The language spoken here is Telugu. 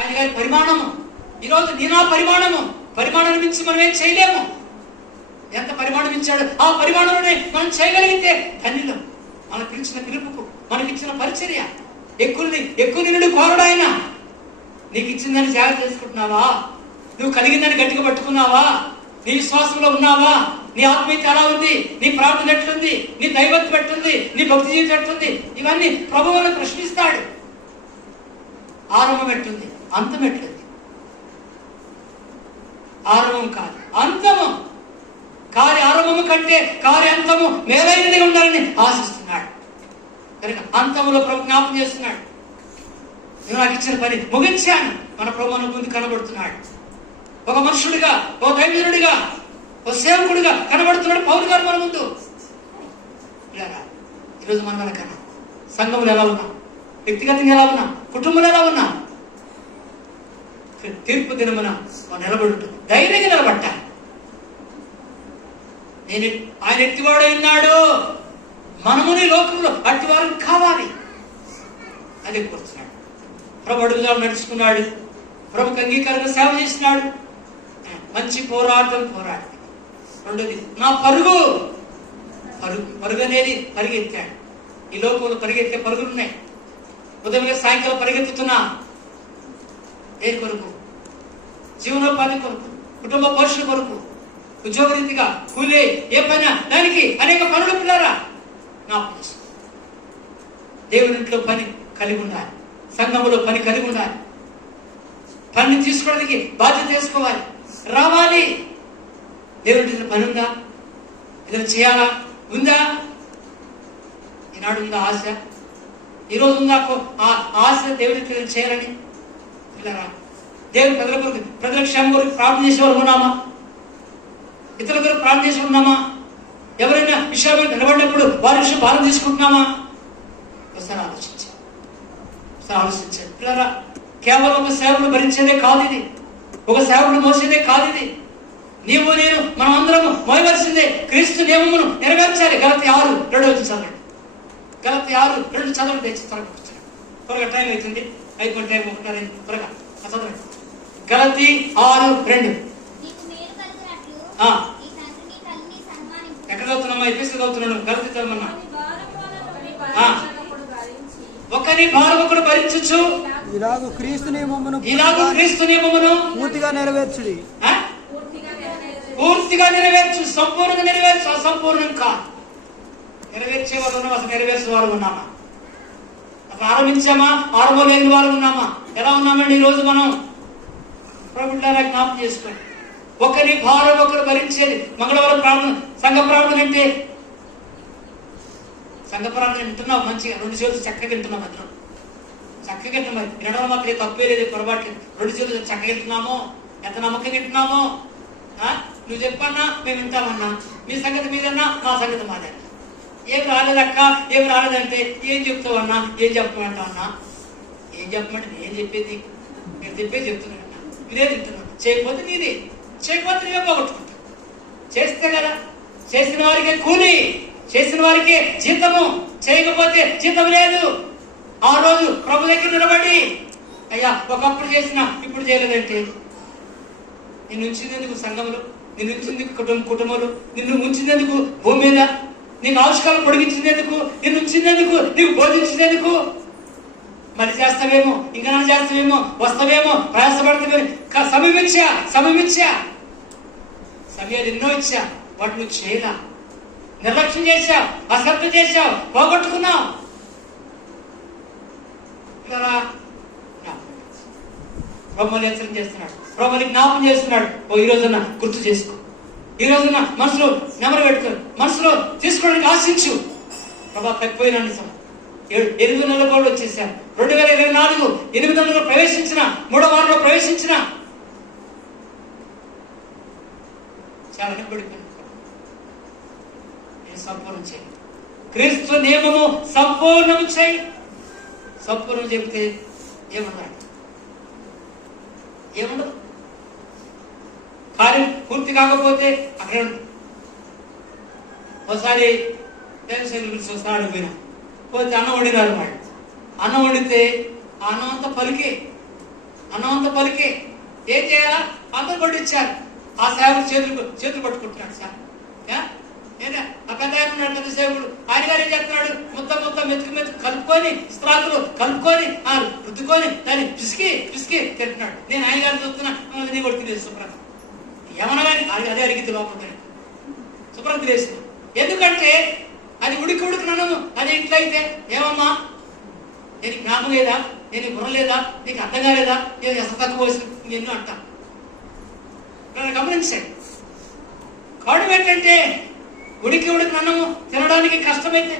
ఆయన గారి పరిమాణము. ఈరోజు నీ నా పరిమాణం మించి మనం ఏం చేయలేము. ఎంత పరిమాణం ఇచ్చాడు, ఆ పరిమాణంలోనే మనం చేయగలిగితే ధన్యులం. మనకు ఇచ్చిన పిలుపుకు, మనకిచ్చిన పరిచర్య ఎక్కువ నిన్ను కోరడు ఆయన. నీకు ఇచ్చిందని జాగ్రత్త చేసుకుంటున్నావా? నువ్వు కలిగిందని గట్టిగా పట్టుకున్నావా? నీ విశ్వాసంలో ఉన్నావా? నీ ఆత్మీయత ఎలా ఉంది? నీ ప్రార్థన ఎట్లుంది? నీ దైవత్వం ఎట్లుంది? నీ భక్తి జీవితం ఎట్లుంది? ఇవన్నీ ప్రభువును ప్రశ్నిస్తాడు. ఆరంభం ఎట్లుంది, అంతం ఎట్లుంది? ఆరంభం కాదు, అంతము. కార్య ఆరంభము కంటే కార్యాంతము మేలైనది ఉండాలని ఆశిస్తున్నాడు. కనుక అంతములో ప్రభు జ్ఞాపకం చేస్తున్నాడు, నేను నాకు ఇచ్చిన పని ముగించాను. మన ప్రభు మన ముందు కనబడుతున్నాడు. ఒక మనుషుడిగా, ఒక దైవజనుడిగా, ఒక సేవకుడిగా కనబడుతున్నాడు పౌలు గారు మన ముందు. ఈరోజు మనం కన్నా సంఘములు ఎలా ఉన్నాం, వ్యక్తిగతంగా ఎలా ఉన్నాం, కుటుంబంలో ఎలా ఉన్నాం? తీర్పు దినమున నిలబడి ఉంటుంది. ధైర్యంగా నిలబట్టాలి. ఆయన ఎట్టివాడై ఉన్నాడు, మనముని లోకంలో అట్టివారు కావాలి. అది కోరుతున్నాడు. ప్రభు అడుగుదాం నడుచుకున్నాడు. ప్రభుకి అంగీకారంగా సేవ చేసినాడు. మంచి పోరాటం పోరాడు. రెండోది నా పరుగు అనేది పరిగెత్తాడు. ఈ లోకంలో పరిగెత్తే పరుగులు ఉన్నాయి. ఉదయం సాయంకాలం పరిగెత్తుతున్నా దేని కొరకు? జీవనోపాధి కొరకు, కుటుంబ పోషణ కొరకు, ఉద్యోగరీతిగా కూలే ఏ పైన దానికి అనేక పనులు పిల్లరా. నా దేవుని ఇంట్లో పని కలిగి ఉండాలి, సంఘములో పని కలిగి ఉండాలి. పని తీసుకోవడానికి బాధ్యత చేసుకోవాలి, రావాలి. దేవుని పని ఉందా? ఏదైనా చేయాలా? ఉందా? ఈనాడు ఉందా ఆశ? ఈరోజు ఉందా ఆశ దేవుని చేయాలని? పిల్లరా, దేవుని ప్రజల క్షేమం కొరకు ప్రార్థన చేసేవారు ఉన్నామా? ఇతరుల కొరకు ప్రార్థన చేసి ఉన్నామా? ఎవరైనా విషయాలు నిలబడినప్పుడు వారి విషయం భారం తీసుకుంటున్నామా? ఒకసారి ఆలోచించండి పిల్లరా. కేవలం ఒక సేవకుడు భరించేదే కాదు ఇది, ఒక సేవకుడు మోసేదే కాదు ఇది. నీవు నేను మనం అందరము మోయవలసిందే. క్రీస్తు నియమమును నెరవేర్చాలి. గలతీ 6:2 చదవండి. గలతీ 6:2 చదవండి. తెచ్చి త్వరగా టైం అవుతుంది, అయిపోయిన టైం 1:30 త్వరగా చదవండి. గలతీ 6:2. ఎక్కడ చదువుతున్నామా? ఎపిసి చదువుతున్నాను. గలతీ చదవమన్నా. ఒకని భారం ఒకడు భరించచ్చు, ఇలాగు క్రీస్తు నియమమును పూర్తిగా నెరవేర్చుడి. పూర్తిగా నెరవేర్చు, సంపూర్ణంగా నెరవేర్చు. అసంపూర్ణం కాదు. నెరవేర్చే వాళ్ళు ఉన్నామా? అసలు నెరవేర్చే వాళ్ళు ఉన్నామా? అసలు ఆరంభించామా? ఆరంభం లేని వాళ్ళు ఉన్నామా? ఎలా ఉన్నామండి ఈరోజు మనం? ప్రభుత్వాన్ని జ్ఞాపకం చేసుకోండి. ఒకరి భారం ఒకరు భరించేది. మంగళవారం ప్రార్థన, సంఘ ప్రార్థన అంటే సంఘ ప్రార్థన వింటున్నావు మంచిగా, 2 చేతులు చక్కగా వింటున్నావు. మధ్యలో చక్కగా వింటున్నాం. వినడం మాత్రం తప్పే లేదు, పొరపాటు. 2 చేతులు చక్కగా వింటున్నామో, ఎంత నమ్మకంగా వింటున్నామో. నువ్వు చెప్పన్నా మేము వింటామన్నా, మీ సంగతి మీదన్నా మా సంగతి మాదన్నా. ఏం రాలేదక్క, ఏం రాలేదంటే ఏం చెప్తావన్నా, ఏం చెప్పమంటావన్నా? ఏం చెప్పమంటే నేను చెప్పేది మీరు చెప్పేది చెప్తున్నాను. ఇదే తింటున్నాను. చేయకపోతే నీదే, చేయకపోతే నీవే పోగొట్టుకుంటా. చేస్తే కదా, చేసిన వారికే కూలి, చేసిన వారికే జీతము. చేయకపోతే జీతం లేదు. ఆ రోజు ప్రభు దగ్గర నిలబడి, అయ్యా ఒకప్పుడు చేసినా ఇప్పుడు చేయలేదంటే, నిన్ను ఉంచినందుకు సంఘంలో, నిన్ను ఉంచినందుకు కుటుంబంలో, నిన్ను ఉంచినందుకు భూమి మీద, నీకు ఆవిష్కారం పొడిగించినందుకు, నిన్ను ఉంచినందుకు, నీకు బోధించినందుకు, మరి చేస్తావేమో, ఇంకా చేస్తావేమో, వస్తావేమో, ప్రయాసపడతావేమో. సమయమిచ్చా సమయాలు ఎన్నో ఇచ్చా, వాటి నువ్వు చేయలా. నిర్లక్ష్యం చేశావు, అశ్రద్ధ చేశావు, పోగొట్టుకున్నావు. బ్రహ్మలు హెచ్చరిక చేస్తున్నాడు, బ్రహ్మని జ్ఞాపం చేస్తున్నాడు. ఈ రోజున గుర్తు చేసుకో, ఈ రోజున మనసులో నెమరు పెట్టుకో, మనసులో తీసుకోవడానికి ఆశించు. ప్రభా తక్కువైన 8 నెలల కూడా వచ్చేసాను. 2024 8 నెలల్లో ప్రవేశించిన, 3వ వారంలో ప్రవేశించిన, చాలా వెనుకబడిపోయింది. నేను సంపూర్ణం చేయి, క్రీస్తు నియమము సంపూర్ణం చేయి. సంపూర్ణం చెబితే ఏమన్నాడు? ఏముండదు. కార్యం పూర్తి కాకపోతే అక్కడే ఉంటుంది. ఒకసారి దేవశైలి గురించి ఒకసారి అడిగిపోయినా, పోతే అన్నం వండినారు. అన్నం వండితే ఆ అన్నం అంతా పలికే అన్నం అంతా పలికే. ఏం చేయాలా? అందరు కొట్టించారు. ఆ సేవకుడు చేతులు పట్టుకుంటున్నాడు సార్. ఆ పెద్ద ఆయన ఉన్నాడు, పెద్ద సేవకుడు. ఆయన గారు ఏం చేస్తున్నాడు? మొత్తం మెతుకు కలుపుకొని, స్త్రాకులు కలుపుకొని, రుద్దుకొని దాన్ని పిసికి తింటున్నాడు. నేను ఆయన గారిని చూస్తున్నా, నీ కొడుకు తినేసి శుభ్రంగా ఏమన్నా కానీ అదే అరిగితే లోపల శుభ్రం తినేసింది. ఎందుకంటే అది ఉడికి నన్ను అది ఇంట్లో అయితే ఏమమ్మా నేను జ్ఞాపం లేదా, నేను బుర్ర లేదా, నీకు అర్థం కాలేదా, నేను ఎస తక్కువ పోసి ఎన్నో అంటా. గమనించండి, కారణం ఏంటంటే ఉడికి అన్నము తినడానికి కష్టమైతే